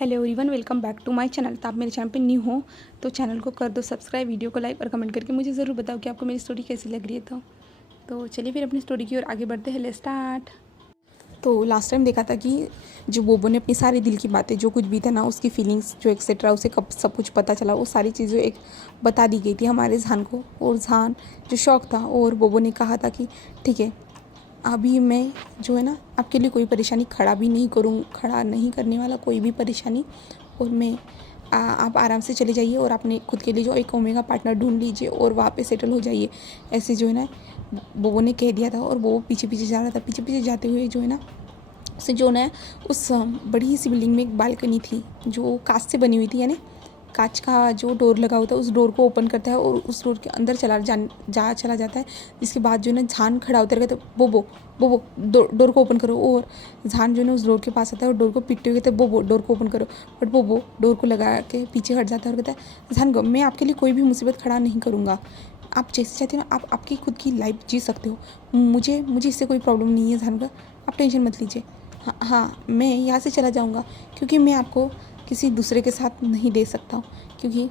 Hello everyone, welcome back to my channel. तो आप मेरे चैनल पे न्यू हो तो चैनल को कर दो सब्सक्राइब, वीडियो को लाइक और कमेंट करके मुझे ज़रूर बताओ कि आपको मेरी स्टोरी कैसी लग रही है। तो चलिए फिर अपनी स्टोरी की ओर आगे बढ़ते हैं। Let's start. तो लास्ट टाइम देखा था कि जो बोबो ने अपनी सारी दिल की बातें, जो कुछ भी था ना, उसकी फीलिंग्स जो एक्सेट्रा, उसे कब सब कुछ पता चला, वो सारी चीज़ें एक बता दी गई थी हमारे जहान को। और जहान जो शौक था, और बोबो ने कहा था कि ठीक है, अभी मैं जो है ना आपके लिए कोई परेशानी खड़ा नहीं करने वाला कोई भी परेशानी। और मैं आप आराम से चले जाइए और अपने खुद के लिए जो एक ओमेगा पार्टनर ढूंढ लीजिए और वहाँ पे सेटल हो जाइए, ऐसे जो है ना बोबो ने कह दिया था। और वो पीछे पीछे जा रहा था। पीछे पीछे जाते हुए जो है ना उसे जो ना उस बड़ी सी बिल्डिंग में एक बालकनी थी जो कांच से बनी हुई थी, यानी कांच का जो डोर लगा होता है उस डोर को ओपन करता है और उस डोर के अंदर चला जाता है। जिसके बाद जो है ना झान खड़ा होता है, कहते बोबो बोबो डोर को ओपन करो। और झान जो है ना उस डोर के पास आता है और डोर को पीटते हुए कहते बोबो डोर को ओपन करो। बट बोबो डोर को लगा के पीछे हट जाता है और कहता है झान गो, मैं आपके लिए कोई भी मुसीबत खड़ा नहीं करूँगा। आप जैसे चाहते हो ना, आप आपकी खुद की लाइफ जी सकते हो। मुझे मुझे इससे कोई प्रॉब्लम नहीं है झान का, आप टेंशन मत लीजिए। हाँ हाँ, मैं यहाँ से चला जाऊँगा क्योंकि मैं आपको किसी दूसरे के साथ नहीं दे सकता हूँ, क्योंकि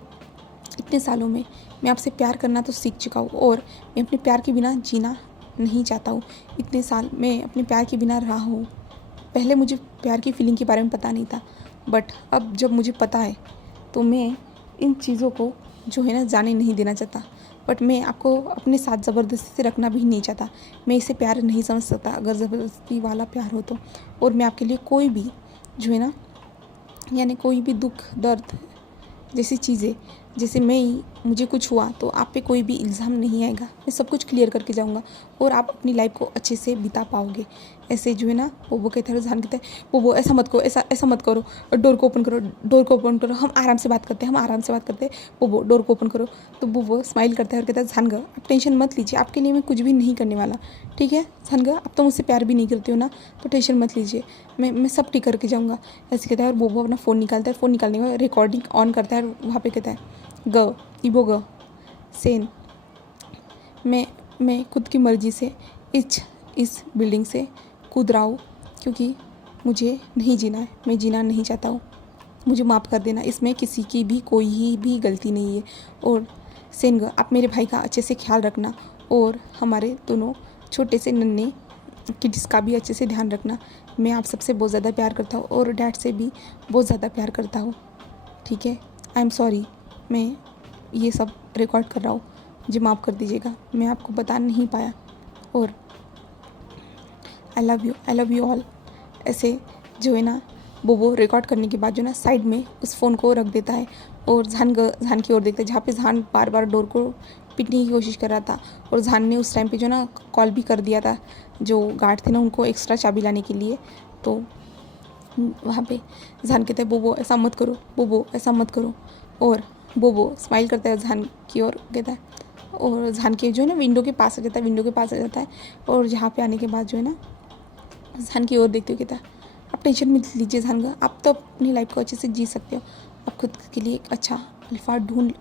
इतने सालों में मैं आपसे प्यार करना तो सीख चुका हूँ और मैं अपने प्यार के बिना जीना नहीं चाहता हूँ। इतने साल मैं अपने प्यार के बिना रहा हूँ। पहले मुझे प्यार की फीलिंग के बारे में पता नहीं था, बट अब जब मुझे पता है तो मैं इन चीज़ों को जो है ना जाने नहीं देना चाहता। बट मैं आपको अपने साथ ज़बरदस्ती से रखना भी नहीं चाहता। मैं इसे प्यार नहीं समझ सकता अगर ज़बरदस्ती वाला प्यार हो तो। और मैं आपके लिए कोई भी जो है ना, यानी कोई भी दुख दर्द जैसी चीज़ें, जैसे मुझे कुछ हुआ तो आप पे कोई भी इल्ज़ाम नहीं आएगा। मैं सब कुछ क्लियर करके जाऊँगा और आप अपनी लाइफ को अच्छे से बिता पाओगे। ऐसे जो है ना बोबो कहता है, जहान कहता है बोबो ऐसा मत करो, ऐसा मत करो, डोर को ओपन करो, डोर को ओपन करो, हम आराम से बात करते हैं, बोबो डोर को ओपन करो। तो बोबो स्माइल करता है और कहता है जहान आप टेंशन मत लीजिए, आपके लिए मैं कुछ भी नहीं करने वाला। ठीक है जहान, आप तो मुझसे प्यार भी नहीं करते हो ना, तो टेंशन मत लीजिए, मैं सब ठीक करके जाऊँगा। ऐसे कहता है और बोबो अपना फ़ोन निकालता है। फ़ोन निकालने के बाद रिकॉर्डिंग ऑन करता है और वहाँ पे कहता है ग इबो ग सेन, मैं खुद की मर्ज़ी से इस बिल्डिंग से कूद रहा हूँ क्योंकि मुझे नहीं जीना है, मैं जीना नहीं चाहता हूँ, मुझे माफ़ कर देना, इसमें किसी की भी कोई भी गलती नहीं है। और सेन ग, आप मेरे भाई का अच्छे से ख्याल रखना और हमारे दोनों छोटे से नन्हे किड्स का भी अच्छे से ध्यान रखना। मैं आप सबसे बहुत ज़्यादा प्यार करता हूँ और डैड से भी बहुत ज़्यादा प्यार करता हूँ। ठीक है, आई एम सॉरी, मैं ये सब रिकॉर्ड कर रहा हूँ, मुझे माफ़ कर दीजिएगा, मैं आपको बता नहीं पाया। और आई लव यू ऑल। ऐसे जो है ना बोबो रिकॉर्ड करने के बाद जो ना साइड में उस फ़ोन को रख देता है और जहान की ओर देखता है, जहाँ पे जहान बार बार डोर को पीटने की कोशिश कर रहा था। और जहान ने उस टाइम पे जो ना कॉल भी कर दिया था जो गार्ड थे ना उनको एक्स्ट्रा चाबी लाने के लिए। तो वहाँ पे जहान कहता है बोबो ऐसा मत करो, बोबो ऐसा मत करो। और बोबो स्माइल करता है जहान की ओर कहता है, और जहान के जो है ना विंडो के पास आ जाता है। और जहाँ पे आने के बाद जो है ना जहान की ओर देखते हुए कहता है आप टेंशन मत लीजिए जहान का, आप तो अपनी लाइफ को अच्छे से जी सकते हो। आप खुद के लिए एक अच्छा अल्फा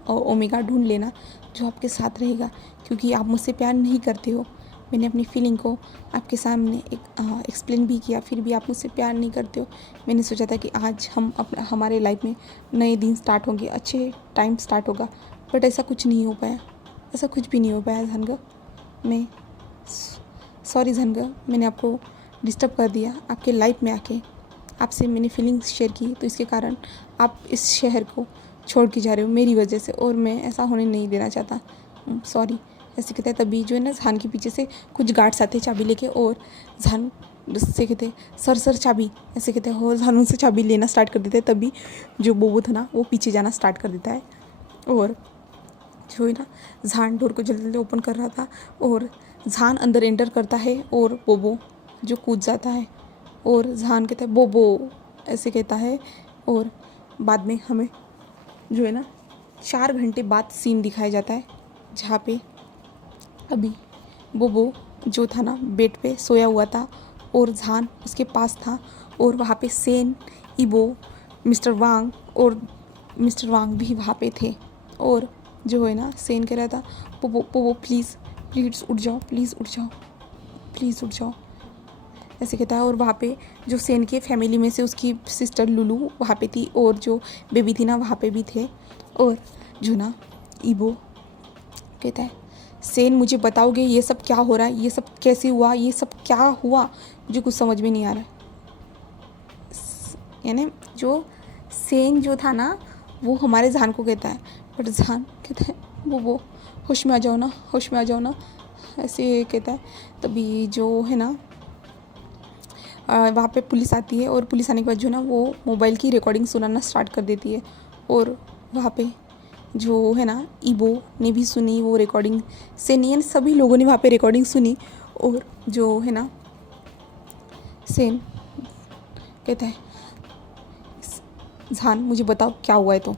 ओमेगा ढूंढ लेना जो आपके साथ रहेगा, क्योंकि आप मुझसे प्यार नहीं करते हो। मैंने अपनी फीलिंग को आपके सामने एक्सप्लेन भी किया, फिर भी आप मुझसे प्यार नहीं करते हो। मैंने सोचा था कि आज हमारे लाइफ में नए दिन स्टार्ट होंगे, अच्छे टाइम स्टार्ट होगा, बट ऐसा कुछ नहीं हो पाया, ऐसा कुछ भी नहीं हो पाया झनगा। मैं सॉरी झनगा, मैंने आपको डिस्टर्ब कर दिया आपके लाइफ में आके, आपसे मैंने फीलिंग्स शेयर की, तो इसके कारण आप इस शहर को छोड़ के जा रहे हो मेरी वजह से, और मैं ऐसा होने नहीं देना चाहता, सॉरी। ऐसे कहते हैं तभी जो है ना जहान के पीछे से कुछ गार्ड्स आते चाबी लेके, और जहान से कहते सर चाबी, ऐसे कहते हैं, और जहान उनसे चाबी लेना स्टार्ट कर देते हैं। तभी जो बोबो था ना वो पीछे जाना स्टार्ट कर देता है, और जो है ना जहान डोर को जल्दी जल्दी ओपन कर रहा था और जहान अंदर एंटर करता है और बोबो जो कूद जाता है। और जहान कहता है बोबो, ऐसे कहता है। और बाद में हमें जो है ना 4 घंटे बाद सीन दिखाया जाता है, जहाँ पे अभी बोबो जो था ना बेड पे सोया हुआ था और जहान उसके पास था, और वहाँ पे सेन, इबो, मिस्टर वांग भी वहाँ पे थे। और जो है ना सेन कह रहा था बोबो बोबो प्लीज़ उठ जाओ, प्लीज़ उठ जाओ, प्लीज़ उठ जाओ। ऐसे कहता है। और वहाँ पे जो सेन के फैमिली में से उसकी सिस्टर लुलू वहाँ पे थी और जो बेबी थी ना वहाँ पे भी थे। और जो ना ईबो कहता है सेन मुझे बताओगे ये सब क्या हो रहा है, ये सब कैसे हुआ, ये सब क्या हुआ, मुझे कुछ समझ में नहीं आ रहा है। यानी जो सेन जो था ना वो हमारे जहान को कहता है, बट जहान कहता है वो होश में आ जाओ ना, होश में आ जाओ ना, ऐसे कहता है। तभी जो है ना वहाँ पे पुलिस आती है और पुलिस आने के बाद जो ना वो मोबाइल की रिकॉर्डिंग सुनाना स्टार्ट कर देती है। और वहाँ पे जो है ना ईबो ने भी सुनी वो रिकॉर्डिंग, सेन सभी लोगों ने वहाँ पे रिकॉर्डिंग सुनी। और जो है ना सेन कहता है जहान मुझे बताओ क्या हुआ है, तो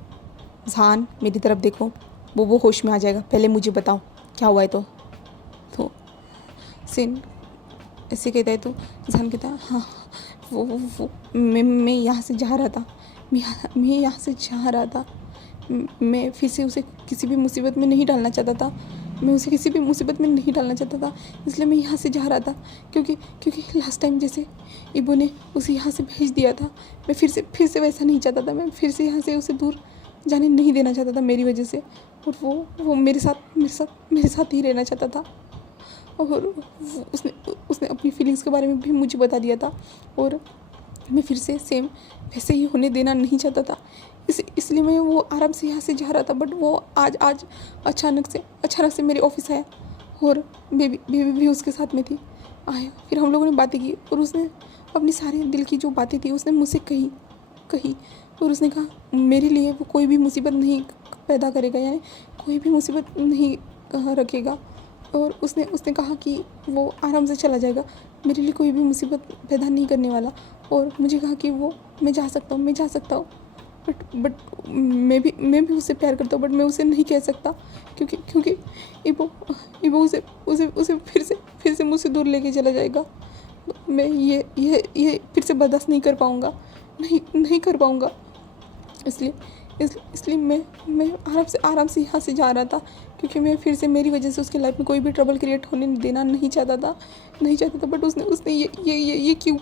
जहान मेरी तरफ देखो, वो होश में आ जाएगा, पहले मुझे बताओ क्या हुआ है। तो सेन ऐसे कहता है। तो जहान कहता है हाँ वो मैं यहाँ से जा रहा था, मैं यहाँ से जा रहा था, मैं फिर से उसे किसी भी मुसीबत में नहीं डालना चाहता था, मैं उसे किसी भी मुसीबत में नहीं डालना चाहता था, इसलिए मैं यहाँ से जा रहा था। क्योंकि लास्ट टाइम जैसे ईबो ने उसे यहाँ से भेज दिया था, मैं फिर से वैसा नहीं चाहता था, मैं फिर से यहाँ से उसे दूर जाने नहीं देना चाहता था मेरी वजह से। और वो मेरे साथ ही रहना चाहता था। और उसने अपनी फीलिंग्स के बारे में भी मुझे बता दिया था। और मैं फिर से सेम वैसे ही होने देना नहीं चाहता था, इसलिए मैं वो आराम से यहाँ से जा रहा था। बट वो आज अचानक से मेरे ऑफिस आया और बेबी भी उसके साथ में थी। आया, फिर हम लोगों ने बातें की और उसने अपनी सारे दिल की जो बातें थी उसने मुझसे कही। और उसने कहा मेरे लिए वो कोई भी मुसीबत नहीं पैदा करेगा, यानी कोई भी मुसीबत नहीं रखेगा। और उसने कहा कि वो आराम से चला जाएगा, मेरे लिए कोई भी मुसीबत पैदा नहीं करने वाला। और मुझे कहा कि मैं जा सकता हूँ, बट मैं भी उससे प्यार करता हूँ, बट मैं उसे नहीं कह सकता क्योंकि ईबो उसे फिर से मुझसे दूर लेके चला जाएगा। मैं ये फिर से बर्दाश्त नहीं कर पाऊँगा, नहीं कर पाऊँगा। इसलिए मैं आराम से यहाँ से जा रहा था, क्योंकि मैं फिर से मेरी वजह से उसके लाइफ में कोई भी ट्रबल क्रिएट होने देना नहीं चाहता था। बट उसने ये क्यों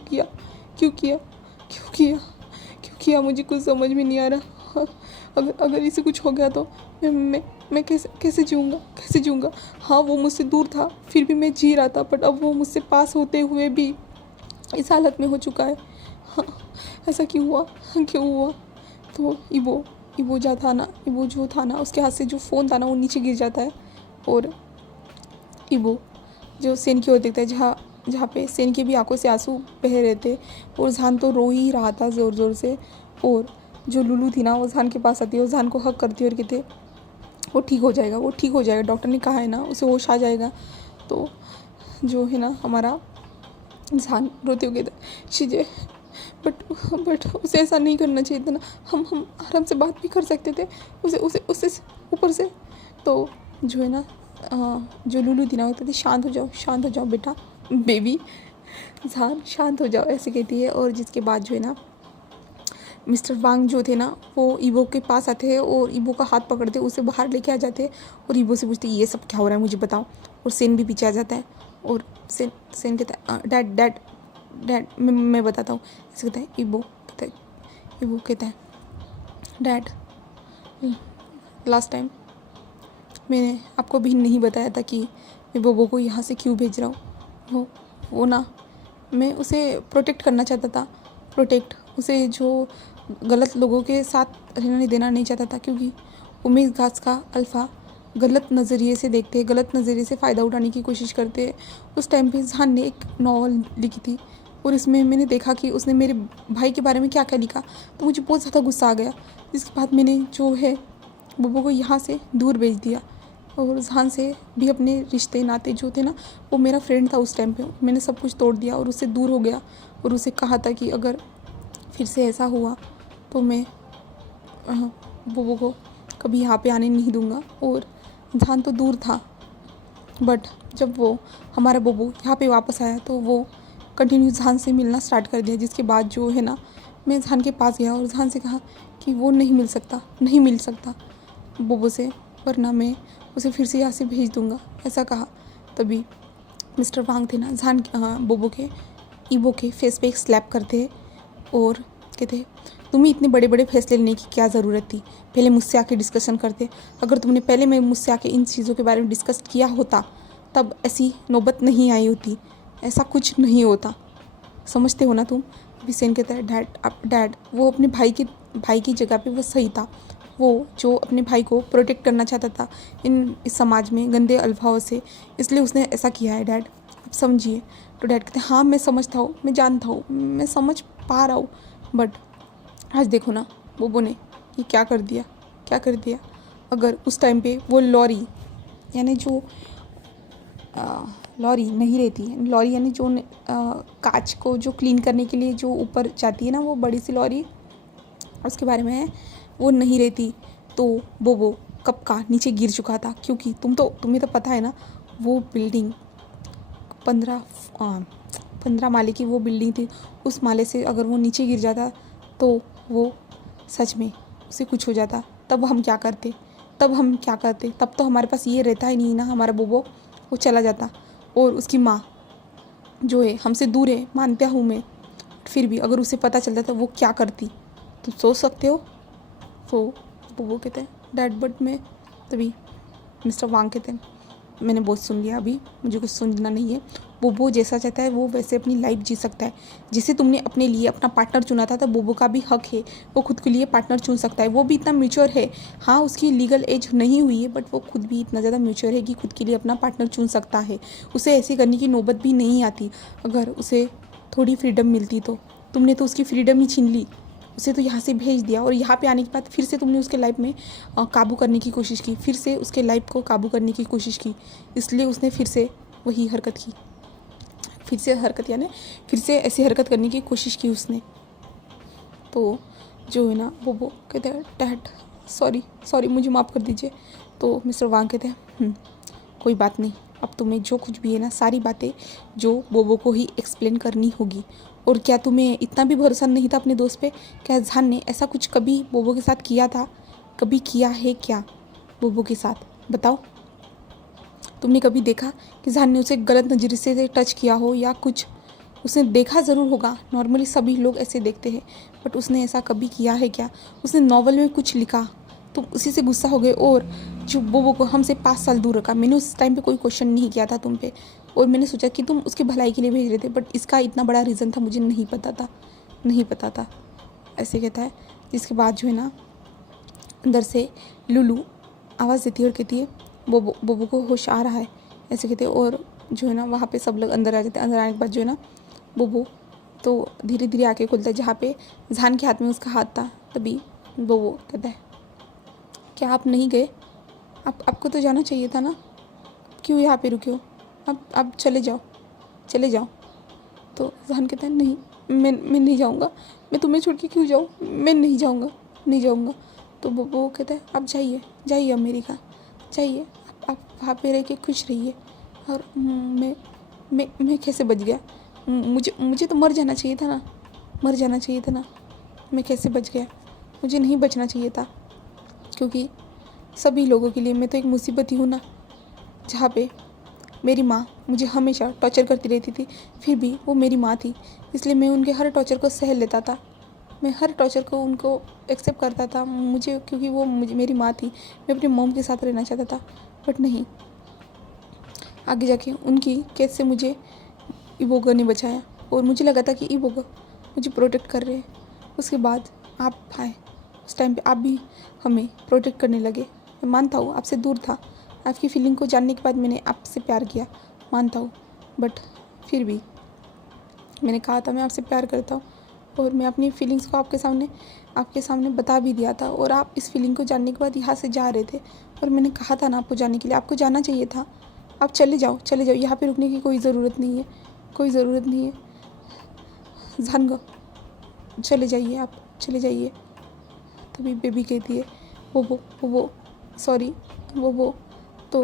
किया मुझे कुछ समझ में नहीं आ रहा। अगर इसे कुछ हो गया तो मैं कैसे जीऊँगा। हाँ वो मुझसे दूर था, फिर भी मैं जी रहा था, बट अब वो मुझसे पास होते हुए भी इस हालत में हो चुका है। हाँ ऐसा क्यों हुआ। तो ईबो जो था ना उसके हाथ से जो फ़ोन था ना वो नीचे गिर जाता है। और ईबो जो सेन की ओर देखता है, जहाँ पे सेन की भी आंखों से आंसू बह रहे थे। और जहान तो रो ही रहा था ज़ोर से। और जो लुलू थी ना वो जहान के पास आती है और जहान को हक करती है और कहते वो ठीक हो जाएगा, डॉक्टर ने कहा है ना उसे होश आ जाएगा। तो जो है ना हमारा जहान रोते हुए कहता शीजे बट उसे ऐसा नहीं करना चाहिए था ना, हम आराम से बात भी कर सकते थे उसे ऊपर से। तो जो है ना जो लुलू थी ना वो कहती शांत हो जाओ बेटा, बेबी जहान शांत हो जाओ, ऐसे कहती है। और जिसके बाद जो है ना मिस्टर वांग जो थे ना वो ईबो के पास आते हैं और ईबो का हाथ पकड़ते उसे बाहर लेके आ जाते हैं। और ईबो से पूछते ये सब क्या हो रहा है मुझे बताओ। और सेन भी पीछे आ जाता है और सेन कहता है डैड मैं बताता हूँ, ऐसे कहता है। ईबो कहता है डैड लास्ट टाइम मैंने आपको भी नहीं बताया था कि मैं बोबो को यहाँ से क्यों भेज रहा हूँ। वो ना मैं उसे प्रोटेक्ट करना चाहता था, उसे जो गलत लोगों के साथ रहने देना नहीं चाहता था, क्योंकि उमेश घास का अल्फ़ा गलत नज़रिए से देखते, गलत नज़रिए से फ़ायदा उठाने की कोशिश करते। उस टाइम पे जहान ने एक नॉवल लिखी थी और इसमें मैंने देखा कि उसने मेरे भाई के बारे में क्या क्या लिखा, तो मुझे बहुत ज़्यादा गुस्सा आ गया। इसके बाद मैंने जो है बोबो को यहाँ से दूर भेज दिया और जहान से भी अपने रिश्ते नाते जो थे ना, वो मेरा फ्रेंड था उस टाइम पे, मैंने सब कुछ तोड़ दिया और उससे दूर हो गया। और उसे कहा था कि अगर फिर से ऐसा हुआ तो मैं बोबो को कभी यहाँ पे आने नहीं दूँगा। और जहान तो दूर था, बट जब वो हमारा बोबो यहाँ पे वापस आया तो वो कंटिन्यू जहान से मिलना स्टार्ट कर दिया। जिसके बाद जो है ना मैं जहान के पास गया और जहान से कहा कि वो नहीं मिल सकता बोबो से, वरना मैं उसे फिर से यहाँ से भेज दूँगा, ऐसा कहा। तभी मिस्टर वांग थे ना जहान बोबो के ईबो के फेस पे एक स्लैप करते हैं और कहते हैं तुम्हें इतने बड़े बड़े फैसले लेने की क्या ज़रूरत थी, पहले मुझसे आके डिस्कशन करते। अगर तुमने पहले मैं मुझसे आके इन चीज़ों के बारे में डिस्कस किया होता तब ऐसी नौबत नहीं आई होती, ऐसा कुछ नहीं होता, समझते हो ना तुम। विसेन कहता है डैड वो अपने भाई की जगह पे वो सही था, वो जो अपने भाई को प्रोटेक्ट करना चाहता था इस समाज में गंदे अल्फाओं से, इसलिए उसने ऐसा किया है डैड, आप समझिए। तो डैड कहते हैं हाँ मैं समझता हूँ, मैं जानता हूँ, मैं समझ पा रहा हूँ, बट आज देखो ना बोबो ने ये क्या कर दिया। अगर उस टाइम पे वो लॉरी यानी जो लॉरी नहीं रहती, लॉरी यानी जो कांच को जो क्लीन करने के लिए जो ऊपर जाती है ना, वो बड़ी सी लॉरी, उसके बारे में है, वो नहीं रहती तो बोबो कब का नीचे गिर चुका था। क्योंकि तुम्हें तो पता है ना, वो बिल्डिंग 15 माले की वो बिल्डिंग थी, उस माले से अगर वो नीचे गिर जाता तो वो सच में उसे कुछ हो जाता, तब हम क्या करते। तब तो हमारे पास ये रहता ही नहीं ना, हमारा बोबो वो चला जाता। और उसकी माँ जो है हमसे दूर है, मानता हूँ मैं, फिर भी अगर उसे पता चलता था वो क्या करती, तुम सोच सकते हो। तो बोबो कहते हैं डैड बट मैं, तभी मिस्टर वांग कहते हैं मैंने बहुत सुन लिया, अभी मुझे कुछ सुनना नहीं है। बोबो जैसा चाहता है वो वैसे अपनी लाइफ जी सकता है। जिसे तुमने अपने लिए अपना पार्टनर चुना था तो बोबो का भी हक है, वो खुद के लिए पार्टनर चुन सकता है। वो भी इतना मैच्योर है, हाँ उसकी लीगल एज नहीं हुई है, बट वो खुद भी इतना ज़्यादा मैच्योर है कि खुद के लिए अपना पार्टनर चुन सकता है। उसे ऐसे करने की नौबत भी नहीं आती अगर उसे थोड़ी फ्रीडम मिलती तो। तुमने तो उसकी फ्रीडम ही छीन ली, उसे तो यहाँ से भेज दिया, और यहाँ पे आने के बाद फिर से तुमने उसके लाइफ में काबू करने की कोशिश की, फिर से उसके लाइफ को काबू करने की कोशिश की, इसलिए उसने फिर से वही हरकत की, फिर से ऐसी हरकत करने की कोशिश की उसने। तो जो है ना वो कहते हैं डैड सॉरी मुझे माफ़ कर दीजिए। तो मिस्टर वांग कहते हैं कोई बात नहीं, अब तुम्हें जो कुछ भी है ना सारी बातें जो बोबो को ही एक्सप्लेन करनी होगी। और क्या तुम्हें इतना भी भरोसा नहीं था अपने दोस्त पे? क्या जहान ने ऐसा कुछ कभी बोबो के साथ किया था? कभी किया है क्या बोबो के साथ? बताओ, तुमने कभी देखा कि जहान ने उसे गलत नज़रिए से टच किया हो या कुछ? उसने देखा ज़रूर होगा, नॉर्मली सभी लोग ऐसे देखते हैं, बट उसने ऐसा कभी किया है क्या? उसने नॉवल में कुछ लिखा, तुम उसी से गुस्सा हो गए और जो बोबो को हमसे 5 साल दूर रखा। मैंने उस टाइम पे कोई क्वेश्चन नहीं किया था तुम पे, और मैंने सोचा कि तुम उसकी भलाई के लिए भेज रहे थे, बट इसका इतना बड़ा रीज़न था मुझे नहीं पता था। ऐसे कहता है, जिसके बाद जो है ना अंदर से लुलू आवाज़ देती है और कहती है बोबो को होश आ रहा है, ऐसे कहते हैं। और जो है ना वहाँ पे सब लोग अंदर आ जाते हैं। अंदर आने के बाद जो है ना बोबो तो धीरे धीरे आके खुलता है, जहाँ पे जहान के हाथ में उसका हाथ था। तभी बोबो कहता है क्या आप नहीं गए? आपको तो जाना चाहिए था ना, क्यों यहाँ पे रुके हो? आप चले जाओ। तो जहान कहता है नहीं, मैं नहीं जाऊँगा, मैं तुम्हें छोड़ के क्यों जाऊँ, मैं नहीं जाऊँगा। तो वो कहता है आप जाइए अमेरिका जाइए, आप वहाँ पे रह के खुश रहिए। और मैं कैसे बच गया? मुझे तो मर जाना चाहिए था ना, मैं कैसे बच गया? मुझे नहीं बचना चाहिए था, क्योंकि सभी लोगों के लिए मैं तो एक मुसीबत ही हूँ ना। जहाँ पे मेरी माँ मुझे हमेशा टॉर्चर करती रहती थी, फिर भी वो मेरी माँ थी, इसलिए मैं उनके हर टॉर्चर को सह लेता था। मैं हर टॉर्चर को उनको एक्सेप्ट करता था, मुझे क्योंकि वो मेरी माँ थी। मैं अपनी मॉम के साथ रहना चाहता था, बट नहीं, आगे जाके उनकी केस से मुझे इबोगा ने बचाया, और मुझे लगा था कि इबोगा मुझे प्रोटेक्ट कर रहे हैं। उसके बाद आप आए, उस टाइम पे आप भी हमें प्रोटेक्ट करने लगे। मैं मानता हूँ आपसे दूर था, आपकी फीलिंग को जानने के बाद मैंने आपसे प्यार किया, मानता हूँ, बट फिर भी मैंने कहा था मैं आपसे प्यार करता हूँ, और मैं अपनी फीलिंग्स को आपके सामने बता भी दिया था। और आप इस फीलिंग को जानने के बाद यहाँ से जा रहे थे, और मैंने कहा था ना आपको जाने के लिए, आपको जाना चाहिए था। आप चले जाओ, यहाँ पे रुकने की कोई ज़रूरत नहीं है। जानगो, चले जाइए। तभी बेबी कहती है बोबो सॉरी बोबो। तो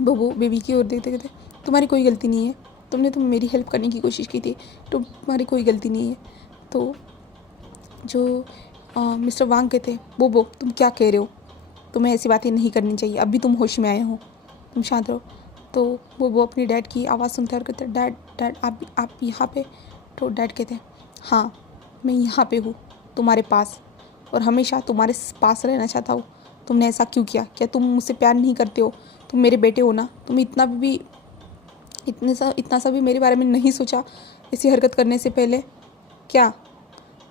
बोबो बेबी की ओर देखते कहते तुम्हारी कोई गलती नहीं है, तुमने तो मेरी हेल्प करने की कोशिश की थी, तो तुम्हारी कोई गलती नहीं है। तो जो मिस्टर वांग कहते बोबो तुम क्या कह रहे हो, तुम्हें ऐसी बातें नहीं करनी चाहिए, अभी तुम होश में आए हो, तुम शांत रहो। तो वो अपनी डैड की आवाज़ सुनते और कहते हैं डैड डैड आप यहाँ पे। तो डैड कहते हैं हाँ मैं यहाँ पे हूँ तुम्हारे पास, और हमेशा तुम्हारे पास रहना चाहता हूँ। तुमने ऐसा क्यों किया? क्या तुम मुझसे प्यार नहीं करते हो? तुम मेरे बेटे हो ना, तुम इतना सा भी मेरे बारे में नहीं सोचा ऐसी हरकत करने से पहले क्या?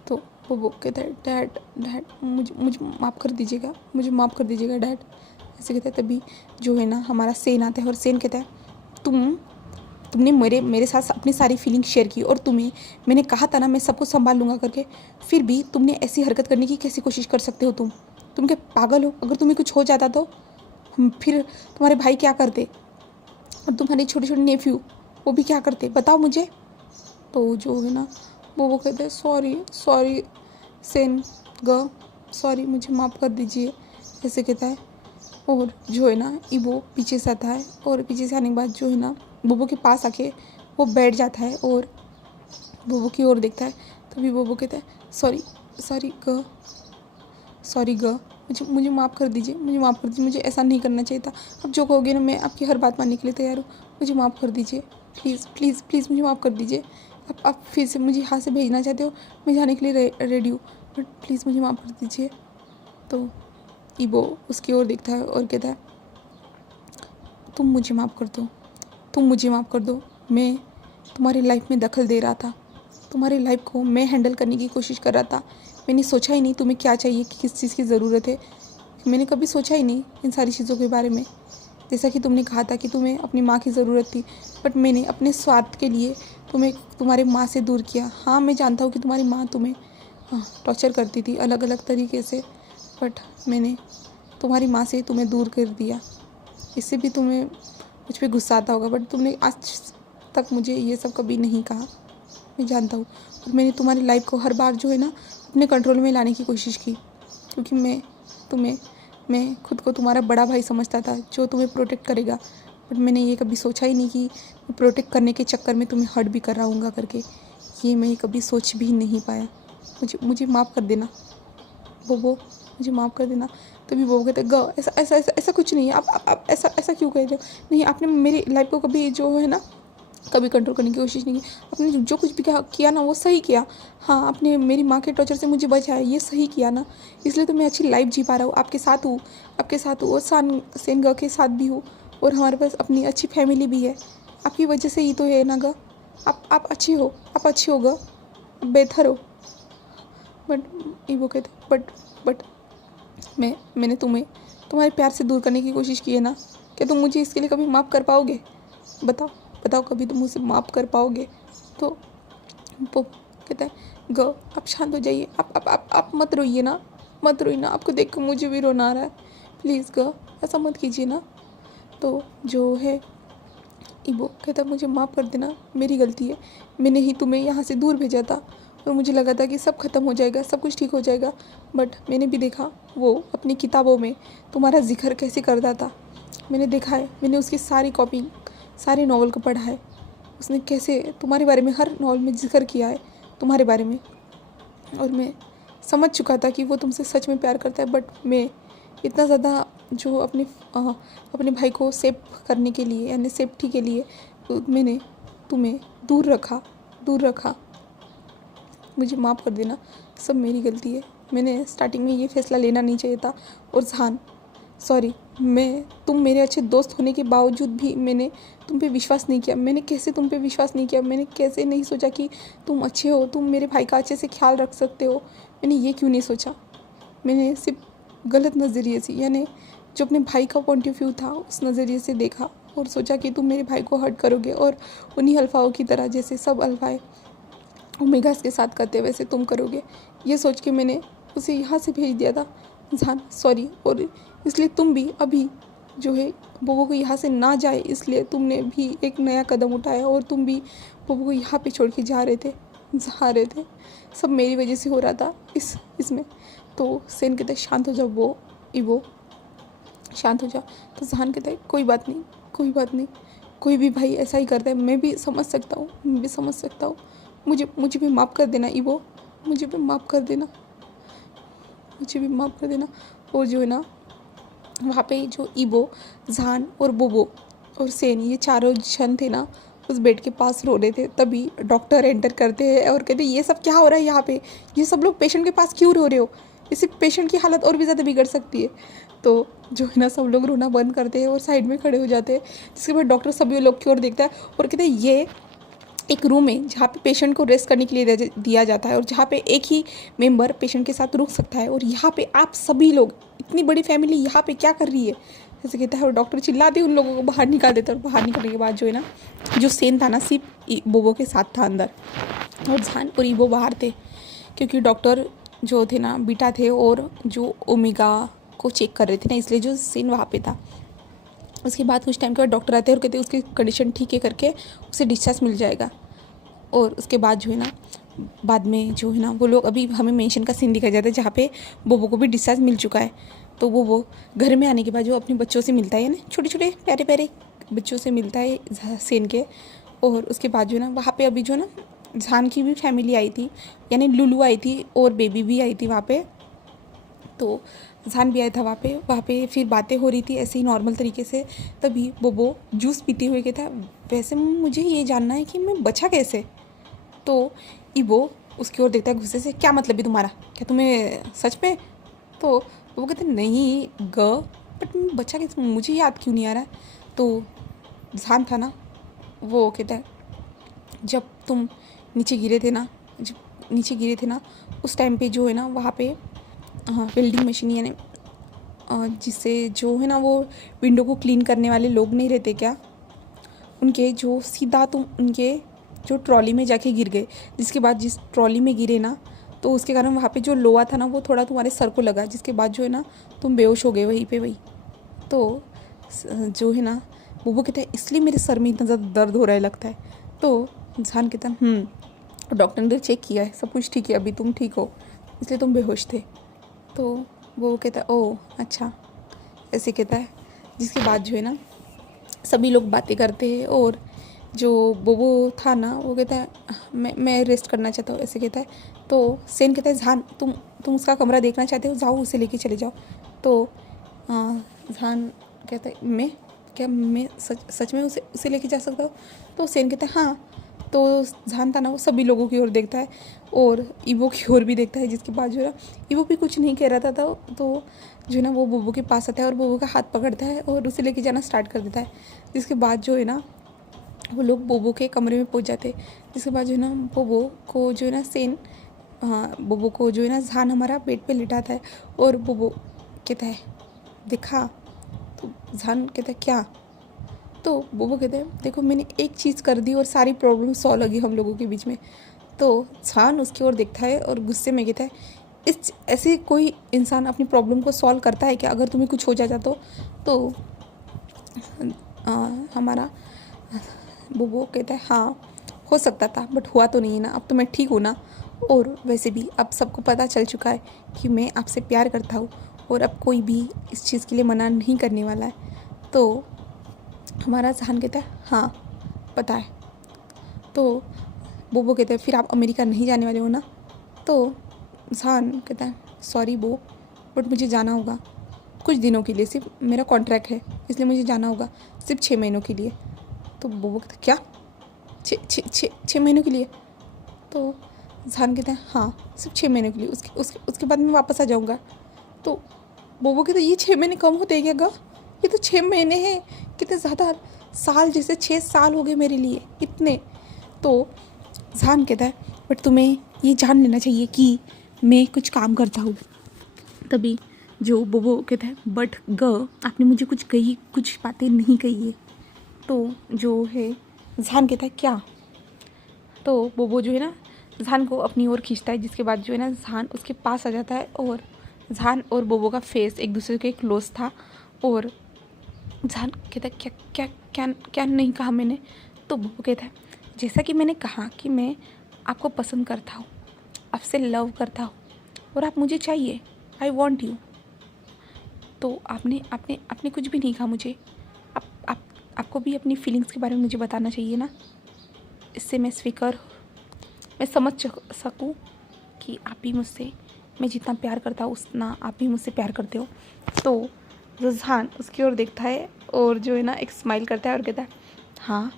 तो वो कहता है डैड डैड मुझे माफ़ कर दीजिएगा, मुझे माफ़ कर दीजिएगा डैड, ऐसे कहता है। तभी जो है ना हमारा सेन आता है और सेन कहता है तुमने मेरे साथ अपनी सारी फीलिंग शेयर की और मैंने कहा था ना मैं सबको संभाल लूँगा करके, फिर भी तुमने ऐसी हरकत करने की कैसी कोशिश कर सकते हो? तुम क्या पागल हो? अगर तुम्हें कुछ हो जाता तो फिर तुम्हारे भाई क्या करते, और तुम्हारे छोटे छोटे नेफ्यू वो भी क्या करते, बताओ मुझे। तो जो है ना वो कहते हैं सॉरी सेन सॉरी, मुझे माफ़ कर दीजिए, ऐसे कहता है। और जो है ना इबो पीछे से आता है और पीछे से आने के बाद जो है ना बोबो के पास आके वो बैठ जाता है और बोबो की ओर देखता है। तभी बोबो कहता है सॉरी ग मुझे माफ़ कर दीजिए, मुझे ऐसा नहीं करना चाहिए था। अब जो कहोगे ना मैं आपकी हर बात मानने के लिए तैयार हूँ, मुझे माफ़ कर दीजिए, प्लीज़ मुझे माफ़ कर दीजिए। आप फिर से मुझे यहाँ से भेजना चाहते हो, मैं जाने के लिए रेडी हूँ, बट प्लीज़ मुझे माफ़ कर दीजिए। तो इबो उसकी ओर देखता है और कहता है तुम मुझे माफ़ कर दो, मैं तुम्हारी लाइफ में दखल दे रहा था, तुम्हारी लाइफ को मैं हैंडल करने की कोशिश कर रहा था। मैंने सोचा ही नहीं तुम्हें क्या चाहिए, किस चीज़ की ज़रूरत है। मैंने कभी सोचा ही नहीं इन सारी चीज़ों के बारे में। जैसा कि तुमने कहा था कि तुम्हें अपनी माँ की ज़रूरत थी, बट मैंने अपने स्वार्थ के लिए तुम्हारे माँ से दूर किया। हाँ मैं जानता हूँ कि तुम्हारी माँ तुम्हें टॉर्चर करती थी अलग अलग तरीके से, बट मैंने तुम्हारी माँ से तुम्हें दूर कर दिया। इससे भी तुम्हें मुझ पर गुस्सा आता होगा, बट तुमने आज तक मुझे ये सब कभी नहीं कहा, मैं जानता हूँ। और मैंने तुम्हारी लाइफ को हर बार जो है ना अपने कंट्रोल में लाने की कोशिश की, क्योंकि मैं खुद को तुम्हारा बड़ा भाई समझता था जो तुम्हें प्रोटेक्ट करेगा। बट मैंने ये कभी सोचा ही नहीं कि प्रोटेक्ट करने के चक्कर में तुम्हें हर्ट भी कर रहा हूँगा करके, ये मैं कभी सोच भी नहीं पाया। मुझे माफ़ कर देना बोबो, मुझे माफ़ कर देना। तभी बोबो कहते ग ऐसा कुछ नहीं है, आप ऐसा क्यों कह रहे हो? नहीं, आपने मेरी लाइफ को कभी जो है ना कभी कंट्रोल करने की कोशिश नहीं की। आपने जो कुछ भी किया ना वो सही किया। हाँ आपने मेरी माँ के टॉर्चर से मुझे बचाया, ये सही किया ना, इसलिए तो मैं अच्छी लाइफ जी पा रहा हूँ, आपके साथ हूँ और सेन ग के साथ भी हूँ, और हमारे पास अपनी अच्छी फैमिली भी है। आपकी वजह से ही तो है ना ग, आप अच्छी हो ग, आप बेहतर हो। बट वो कहते बट मैंने तुम्हारे प्यार से दूर करने की कोशिश की है ना, क्या तुम मुझे इसके लिए कभी माफ़ कर पाओगे? बताओ कभी तुम मुझसे माफ़ कर पाओगे? तो वो कहता है ग आप शांत हो जाइए, आप मत रोइए ना, आपको देख कर मुझे भी रोना आ रहा है, प्लीज़ ग ऐसा मत कीजिए ना। तो जो है इबो कहता मुझे माफ़ कर देना, मेरी गलती है, मैंने ही तुम्हें यहाँ से दूर भेजा था और मुझे लगा था कि सब खत्म हो जाएगा, सब कुछ ठीक हो जाएगा, बट मैंने भी देखा वो अपनी किताबों में तुम्हारा जिक्र कैसे करता था। मैंने देखा है, मैंने उसकी सारी कॉपी सारे नॉवल को पढ़ा है, उसने कैसे तुम्हारे बारे में हर नॉवल में जिक्र किया है तुम्हारे बारे में, और मैं समझ चुका था कि वो तुमसे सच में प्यार करता है। बट मैं इतना ज़्यादा जो अपने भाई को सेफ करने के लिए यानी सेफ्टी के लिए मैंने तुम्हें दूर रखा। मुझे माफ़ कर देना, सब मेरी गलती है, मैंने स्टार्टिंग में ये फ़ैसला लेना नहीं चाहिए था। और जहान सॉरी, तुम मेरे अच्छे दोस्त होने के बावजूद भी मैंने तुम पे विश्वास नहीं किया। मैंने कैसे तुम पे विश्वास नहीं किया? मैंने कैसे नहीं सोचा कि तुम अच्छे हो, तुम मेरे भाई का अच्छे से ख्याल रख सकते हो? मैंने ये क्यों नहीं सोचा? मैंने सिर्फ गलत नज़रिए से यानी जो अपने भाई का पॉइंट ऑफ व्यू था उस नज़रिए से देखा और सोचा कि तुम मेरे भाई को हर्ट करोगे, और उन्हीं अल्फ़ाओं की तरह जैसे सब अल्फ़ाएँ ओमेगास के साथ करते वैसे तुम करोगे, ये सोच के मैंने उसे यहाँ से भेज दिया था। जान सॉरी, और इसलिए तुम भी अभी जो है बोबो को यहाँ से ना जाए इसलिए तुमने भी एक नया कदम उठाया, और तुम भी बोबो को यहाँ पे छोड़ के जा रहे थे। सब मेरी वजह से हो रहा था इसमें। तो सेन कहता है शांत हो जाओ वो इबो, शांत हो जाओ। तो जहान कहता है कोई बात नहीं, कोई भी भाई ऐसा ही करता है, मैं भी समझ सकता हूँ, मुझे भी माफ़ कर देना इबो, मुझे भी माफ़ कर देना। और जो है ना वहाँ पे जो इबो, जहान और बोबो और सेन, ये चारों जन थे ना उस बेड के पास रो रहे थे। तभी डॉक्टर एंटर करते हैं और कहते ये सब क्या हो रहा है यहाँ पे, ये सब लोग पेशेंट के पास क्यों रो रहे हो, इससे पेशेंट की हालत और भी ज़्यादा बिगड़ सकती है। तो जो है ना सब लोग रोना बंद करते हैं और साइड में खड़े हो जाते हैं। जिसके बाद डॉक्टर सभी लोग की ओर देखता है और कहते हैं ये एक रूम है जहाँ पे पेशेंट को रेस्ट करने के लिए दिया जाता है और जहाँ पे एक ही मेंबर पेशेंट के साथ रुक सकता है, और यहाँ पे आप सभी लोग, इतनी बड़ी फैमिली यहाँ पे क्या कर रही है, ऐसे कहता है। और डॉक्टर चिल्लाते उन लोगों को बाहर निकाल देता है। और बाहर निकलने के बाद जो है ना, जो सेन था ना सिर्फ बोबो के साथ था अंदर, और जान और ईबो बाहर थे, क्योंकि डॉक्टर जो थे ना बीटा थे और जो ओमेगा को चेक कर रहे थे ना, इसलिए जो सेन वहाँ पे था। उसके बाद कुछ टाइम के बाद डॉक्टर आते हैं और कहते हैं उसकी कंडीशन ठीक है करके उसे डिस्चार्ज मिल जाएगा। और उसके बाद जो है ना, बाद में जो है ना वो लोग, अभी हमें मेंशन का सीन दिखाया जाता है जहाँ पे बोबो को भी डिस्चार्ज मिल चुका है। तो वो घर में आने के बाद जो अपने बच्चों से मिलता है ना, छोटे छोटे प्यारे प्यारे बच्चों से मिलता है सेन के। और उसके बाद जो है ना वहाँ पे अभी जो है ना जान की भी फैमिली आई थी, यानी लुलू आई थी और बेबी भी आई थी वहाँ पे। तो जान भी आया था वहाँ पे फिर बातें हो रही थी ऐसे ही नॉर्मल तरीके से। तभी बोबो जूस पीते हुए कहता, वैसे मुझे ये जानना है कि मैं बचा कैसे। तो ईबो उसकी ओर देखता है गुस्से से, क्या मतलब है तुम्हारा, क्या तुम्हें सच में। तो वो कहते नहीं बट मैं बचा कैसे, मुझे याद क्यों नहीं आ रहा है। तो जान था ना, वो कहता है जब तुम नीचे गिरे थे ना उस टाइम पे जो है ना वहाँ पे वेल्डिंग मशीन, यानी जिससे जो है ना वो विंडो को क्लीन करने वाले लोग नहीं रहते क्या, उनके जो सीधा तुम उनके जो ट्रॉली में जाके गिर गए। जिसके बाद जिस ट्रॉली में गिरे ना, तो उसके कारण वहाँ पे जो लोहा था ना वो थोड़ा तुम्हारे सर को लगा, जिसके बाद जो है ना तुम बेहोश हो गए वहीं पे वही। तो जो है ना वो कहता है इसलिए मेरे सर में इतना ज़्यादा दर्द हो रहा है लगता है। तो इंसान कहता है डॉक्टर ने चेक किया है, सब कुछ ठीक है, अभी तुम ठीक हो, इसलिए तुम बेहोश थे। तो वो कहता है ओह अच्छा, ऐसे कहता है। जिसके बाद जो है ना सभी लोग बातें करते हैं, और जो बोबो था ना वो कहता है मैं रेस्ट करना चाहता हूँ, ऐसे कहता है। तो सेन कहता है जान तुम उसका कमरा देखना चाहते हो, जाओ उसे लेके चले जाओ। तो जान कहता है मैं सच में उसे लेके जा सकता हूँ। तो सेन कहता है हाँ। तो जान था ना वो सभी लोगों की ओर देखता है और ईबो की ओर भी देखता है। जिसके बाद जो है ईबो भी कुछ नहीं कह रहा था। तो जो है ना वो बोबो के पास आता है और बोबो का हाथ पकड़ता है और उसे लेके जाना स्टार्ट कर देता है। जिसके बाद जो है ना वो लोग बोबो के कमरे में पहुंच जाते हैं। जिसके बाद जो है ना बोबो को जो है ना सेन बोबो को जो है ना जान हमारा बेड पे लिटाता है और बोबो कहता है देखा। तो जान कहता है क्या। तो बोबो कहते हैं देखो मैंने एक चीज़ कर दी और सारी प्रॉब्लम सॉल्व हो गई हम लोगों के बीच में। तो जान उसकी ओर देखता है और गुस्से में कहता है ऐसे कोई इंसान अपनी प्रॉब्लम को सॉल्व करता है क्या, अगर तुम्हें कुछ हो जाता तो हमारा बोबो कहता है हाँ हो सकता था बट हुआ तो नहीं ना, अब तो मैं ठीक हूँ ना, और वैसे भी अब सबको पता चल चुका है कि मैं आपसे प्यार करता हूँ और अब कोई भी इस चीज़ के लिए मना नहीं करने वाला है। तो हमारा जान कहता है हाँ पता है। तो बोबो कहते हैं फिर आप अमेरिका नहीं जाने वाले हो ना। तो जान कहता है सॉरी बो बट मुझे जाना होगा कुछ दिनों के लिए, सिर्फ मेरा कॉन्ट्रैक्ट है इसलिए मुझे जाना होगा सिर्फ 6 महीनों के लिए। तो बोबो कहता है क्या 6 महीनों के लिए। तो जान कहता है हाँ सिर्फ 6 महीनों के लिए, उसके बाद मैं वापस आ जाऊँगा। तो बोबो कहता है ये 6 महीने कम होते हैं क्या, ये तो 6 महीने हैं, कितने ज़्यादा साल, जैसे 6 साल हो गए मेरे लिए इतने। तो जान कहता है बट तुम्हें ये जान लेना चाहिए कि मैं कुछ काम करता हूँ। तभी जो बोबो कहता है बट आपने मुझे कुछ बातें नहीं कही है। तो जो है जान कहता है क्या। तो बोबो जो है ना जान को अपनी ओर खींचता है। जिसके बाद जो है ना जान उसके पास आ जाता है और जान और बोबो का फेस एक दूसरे के क्लोज था। और जान कहता है क्या नहीं कहा मैंने। तो बोबो कहता है जैसा कि मैंने कहा कि मैं आपको पसंद करता हूँ, आपसे लव करता हूँ और आप मुझे चाहिए, आई वॉन्ट यू। तो आपने कुछ भी नहीं कहा मुझे। आपको भी अपनी फीलिंग्स के बारे में मुझे बताना चाहिए ना, इससे मैं समझ सकूँ कि आप भी मुझसे, मैं जितना प्यार करता हूँ उतना आप भी मुझसे प्यार करते हो। तो रुझान उसकी ओर देखता है और जो है ना एक स्माइल करता है और कहता है हाँ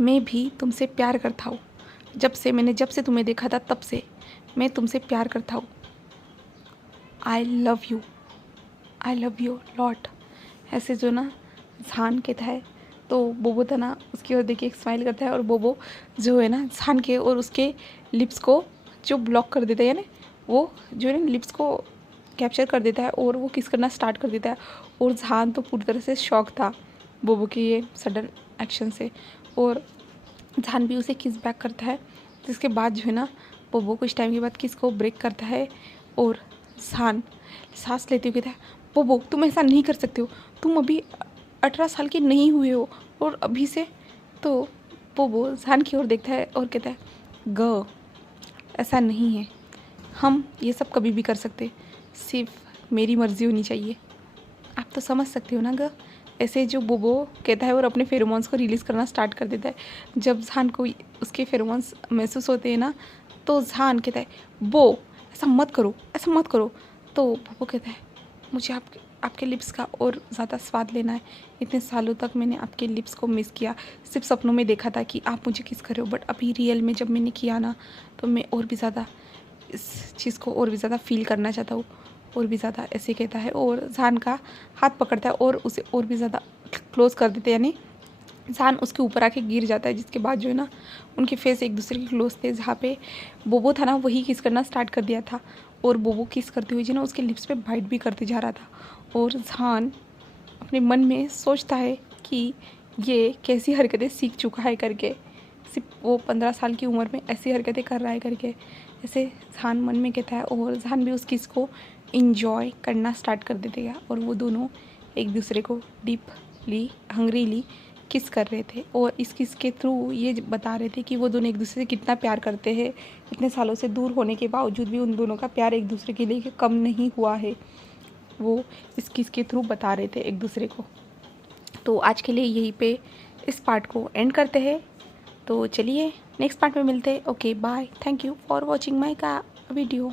मैं भी तुमसे प्यार करता हूँ, जब से तुम्हें देखा था तब से मैं तुमसे प्यार करता हूँ। I love you lot. ऐसे जो ना जहान कहता है तो बोबो था ना उसकी ओर देखिए एक स्माइल करता है और बोबो जो है ना जहान के और उसके लिप्स को जो ब्लॉक कर देता है, यानी वो जो है ना लिप्स को कैप्चर कर देता है और वो किस करना स्टार्ट कर देता है। और जहान तो पूरी तरह से शॉक था बोबो के ये सडन एक्शन से, और जहान भी उसे किस बैक करता है। जिसके बाद जो है ना बोबो कुछ टाइम के बाद किस को ब्रेक करता है और जहान सांस लेते हुए कहता है बोबो तुम ऐसा नहीं कर सकते हो, तुम अभी 18 साल के नहीं हुए हो और अभी से। तो बोबो जहान की ओर देखता है और कहता है ऐसा नहीं है, हम ये सब कभी भी कर सकते, सिर्फ मेरी मर्ज़ी होनी चाहिए। आप तो समझ सकते हो ना ऐसे जो बोबो कहता है और अपने फेरोमोन्स को रिलीज़ करना स्टार्ट कर देता है। जब जहान को उसके फेरोमोन्स महसूस होते हैं ना तो जहान कहता है बो ऐसा मत करो। तो बोबो कहता है मुझे आपके लिप्स का और ज़्यादा स्वाद लेना है। इतने सालों तक मैंने आपके लिप्स को मिस किया, सिर्फ सपनों में देखा था कि आप मुझे किस कर रहे हो, बट अभी रियल में जब मैंने किया ना तो मैं और भी ज़्यादा इस चीज़ को और भी ज़्यादा फील करना चाहता हूँ, और भी ज़्यादा ऐसे कहता है। और जहान का हाथ पकड़ता है और उसे और भी ज़्यादा क्लोज़ कर देते हैं, यानी जहान उसके ऊपर आके गिर जाता है। जिसके बाद जो है ना उनके फेस एक दूसरे के क्लोज थे, जहाँ पे बोबो था ना वही किस करना स्टार्ट कर दिया था और बोबो किस करते हुए जो ना उसके लिप्स पे बाइट भी करते जा रहा था। और जहान अपने मन में सोचता है कि ये कैसी हरकतें सीख चुका है करके, सिर्फ वो 15 साल की उम्र में ऐसी हरकतें कर रहा है करके, ऐसे जहान मन में कहता है। और जहान भी उस किस को इंजॉय करना स्टार्ट कर देते हैं और वो दोनों एक दूसरे को डीपली हंग्रीली किस कर रहे थे। और इस किस के थ्रू ये बता रहे थे कि वो दोनों एक दूसरे से कितना प्यार करते हैं। इतने सालों से दूर होने के बावजूद भी उन दोनों का प्यार एक दूसरे के लिए कम नहीं हुआ है, वो इस किस के थ्रू बता रहे थे एक दूसरे को। तो आज के लिए यहीं पे इस पार्ट को एंड करते हैं। तो चलिए नेक्स्ट पार्ट में मिलते हैं। Okay bye, thank you for watching my video.